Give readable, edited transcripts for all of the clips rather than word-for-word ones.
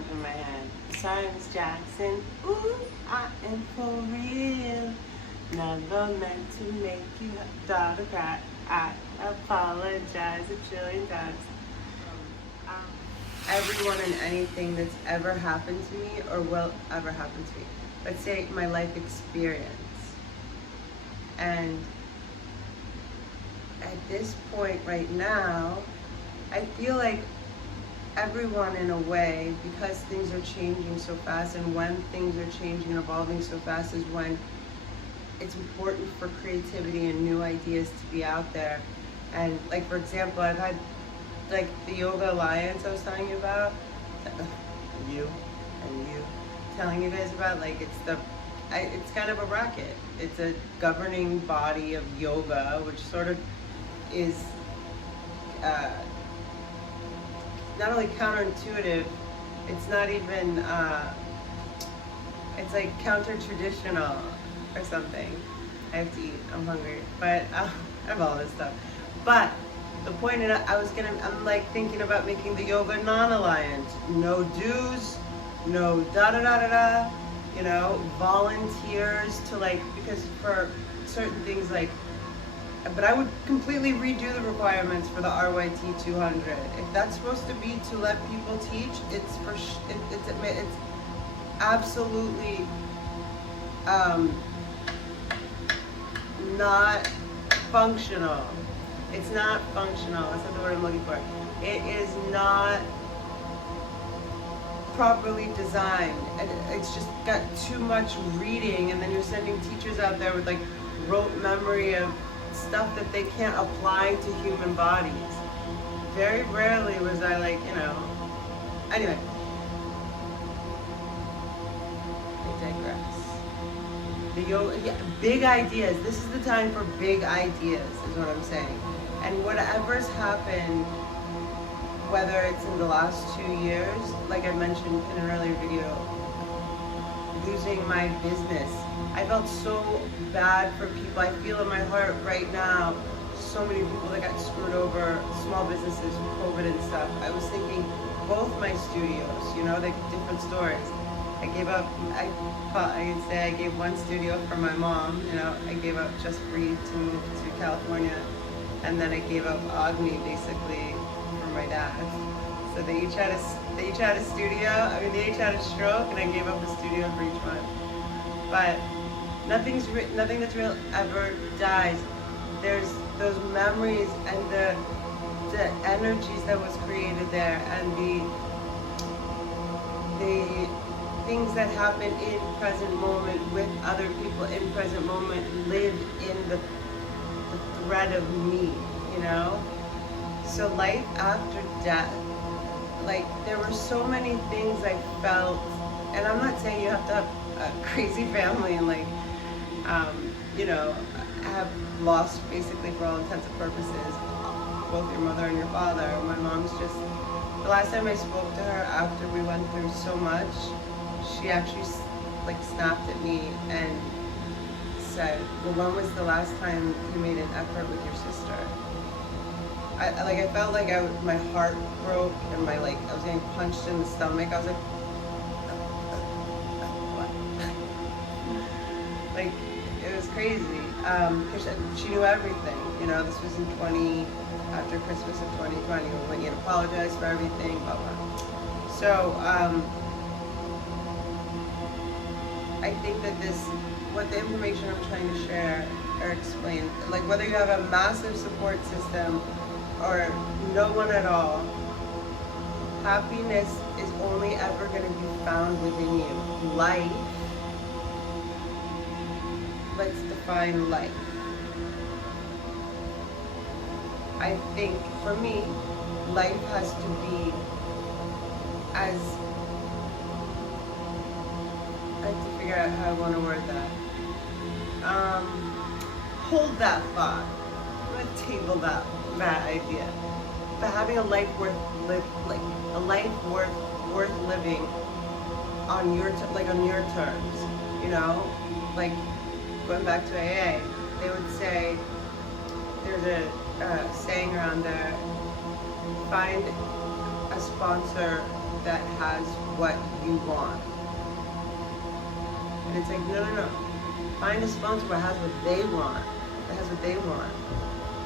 song in my head. Sorry, Miss Jackson. Ooh, I am for real. Never meant to make you daughter cry. I apologize a trillion times. Everyone and anything that's ever happened to me or will ever happen to me. Let's say my life experience. And at this point right now, I feel like everyone in a way, because things are changing so fast, and when things are changing and evolving so fast is when it's important for creativity and new ideas to be out there. And like, for example, I've had like the Yoga Alliance I was telling you about, telling you guys about, like it's kind of a racket. It's a governing body of yoga, which sort of is not only counterintuitive, it's not even, it's like counter-traditional or something. I have to eat, I'm hungry, but I have all this stuff. But the point is, I'm like thinking about making the yoga non-alliant. No dues, no da-da-da-da-da, you know, volunteers to like, because for certain things like, but I would completely redo the requirements for the RYT 200. If that's supposed to be to let people teach, it's absolutely not functional. It's not functional. That's not the word I'm looking for. It is not properly designed, and it's just got too much reading, and then you're sending teachers out there with like rote memory of stuff that they can't apply to human bodies. Very rarely was I like, you know, anyway, I digress. The yoga, yeah, big ideas. This is the time for big ideas, is what I'm saying. And whatever's happened, whether it's in the last 2 years, like I mentioned in an earlier video, losing my business. I felt so bad for people. I feel in my heart right now, so many people that got screwed over, small businesses, COVID and stuff. I was thinking both my studios, you know, like different stories. I gave up, I can say I gave one studio for my mom, you know, I gave up Just Breathe to move to California, and then I gave up Agni basically for my dad. So they each had a studio, they each had a stroke, and I gave up a studio for each one. But nothing that's real ever dies. There's those memories and the energies that was created there, and the things that happen in present moment with other people in present moment live in the thread of me, you know? So life after death, like there were so many things I felt, and I'm not saying you have to have a crazy family and like, you know, have lost basically for all intents and purposes both your mother and your father. My mom's just, the last time I spoke to her after we went through so much, she actually like snapped at me and said, well, when was the last time you made an effort with your sister? I felt like my heart broke, and I was getting punched in the stomach. I was like, what? Like, it was crazy. She knew everything. You know, this was after Christmas of 2020, when you had apologized for everything, blah, blah. So, I think that what the information I'm trying to share or explain, like whether you have a massive support system or no one at all, happiness is only ever going to be found within you. Life, let's define life. I think for me, life has to be as, I have to figure out how I want to word that. Hold that thought. I'm going to table that idea. But having a life worth living on your terms, you know, like going back to AA, they would say, there's a saying around there, find a sponsor that has what you want. And it's like, no, no, no. Find a sponsor that has what they want. That has what they want.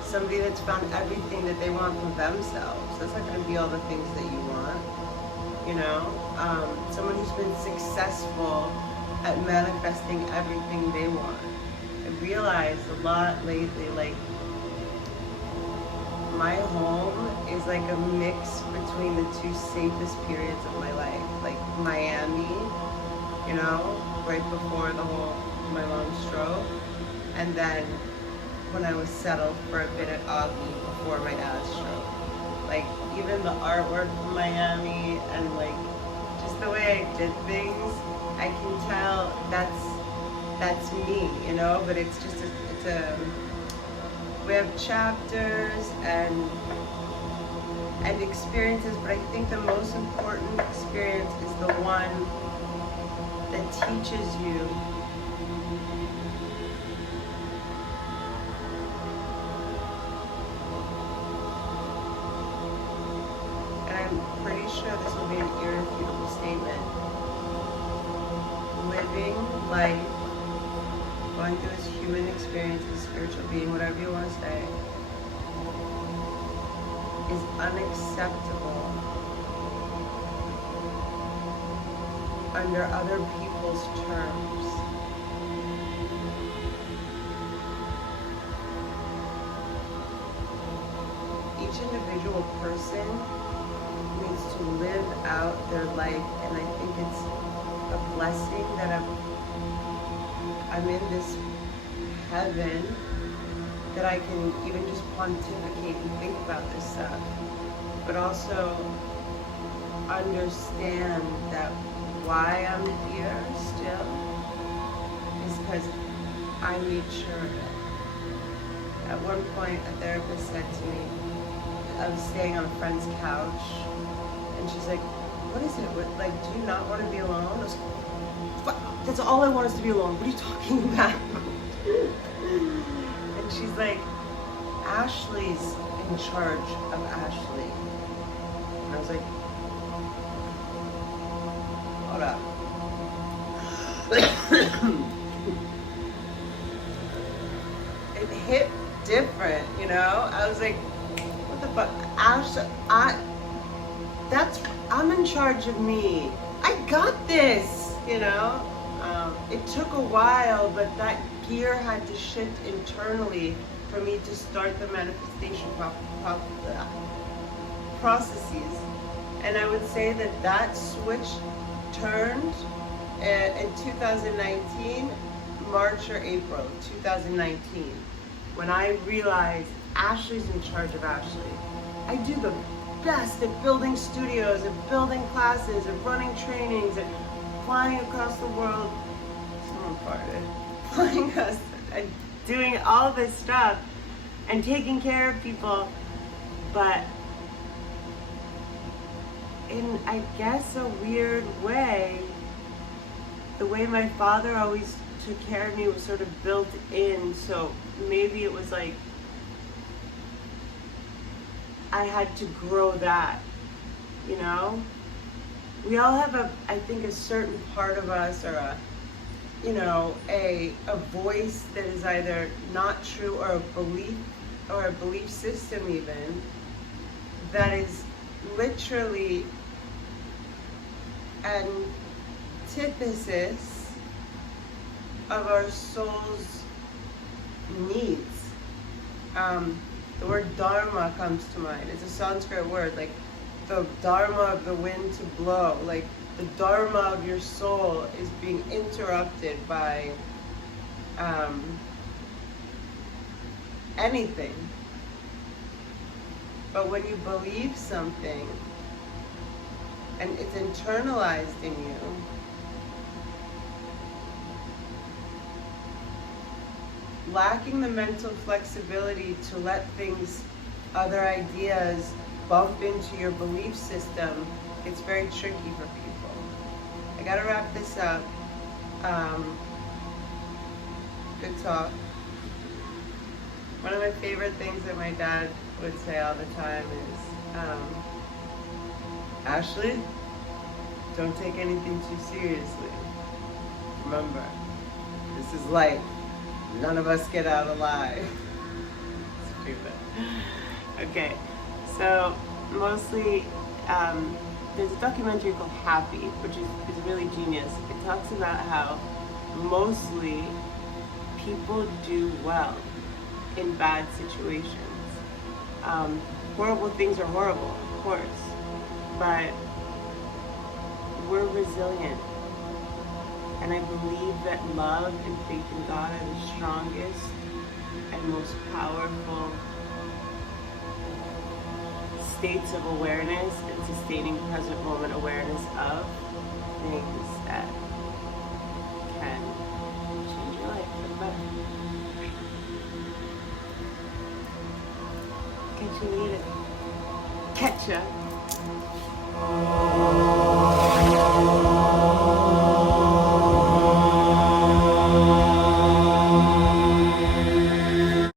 Somebody that's found everything that they want for themselves. That's not going to be all the things that you want. You know? Someone who's been successful at manifesting everything they want. I realized a lot lately, like, my home is like a mix between the two safest periods of my life. Like Miami, you know, right before my mom's stroke, and then when I was settled for a bit at Augie before my dad's stroke. Like even the artwork from Miami and like just the way I did things, I can tell that's me, you know. But it's just we have chapters and experiences, but I think the most important experience is the one that teaches you and I'm pretty sure this will be an irrefutable statement. Living life, going through this human experience, this spiritual being, whatever you want to say, is unacceptable under other people's terms. Each individual person needs to live out their life, and I think it's a blessing that I'm in this heaven that I can even just pontificate and think about this stuff, but also understand that why I'm here still is because I made sure of it. At one point, a therapist said to me, I was staying on a friend's couch, and she's like, what is it? Like, do you not want to be alone? I was like, that's all I want is to be alone. What are you talking about? And she's like, Ashley's in charge of Ashley. And I was like, hold up. It hit different, you know? I was like, what the fuck? Ashley, I'm in charge of me. I got this, you know? It took a while, but that gear had to shift internally for me to start the manifestation processes. And I would say that switch turned in 2019, March or April 2019, when I realized Ashley's in charge of Ashley. I do the best at building studios, at building classes, at running trainings, at flying across the world. Someone farted. Flying across and doing all this stuff and taking care of people, but in, I guess, a weird way, the way my father always took care of me was sort of built in, so maybe it was like I had to grow that, you know? We all have I think a certain part of us, or a voice that is either not true, or a belief system even, that is literally antithesis of our soul's needs. The word dharma comes to mind. It's a Sanskrit word, like the dharma of the wind to blow. Like the dharma of your soul is being interrupted by anything. But when you believe something and it's internalized in you, lacking the mental flexibility to let other ideas bump into your belief system, it's very tricky for people. I gotta wrap this up. Good talk. One of my favorite things that my dad would say all the time is, Ashley, Don't take anything too seriously. Remember, this is life. None of us get out alive. Stupid. Okay, so mostly, there's a documentary called Happy, which is really genius. It talks about how mostly people do well in bad situations. Horrible things are horrible, of course, but we're resilient. And I believe that love and faith in God are the strongest and most powerful states of awareness and sustaining present moment awareness of things that can change your life for the better. Catch you later. Catch ya.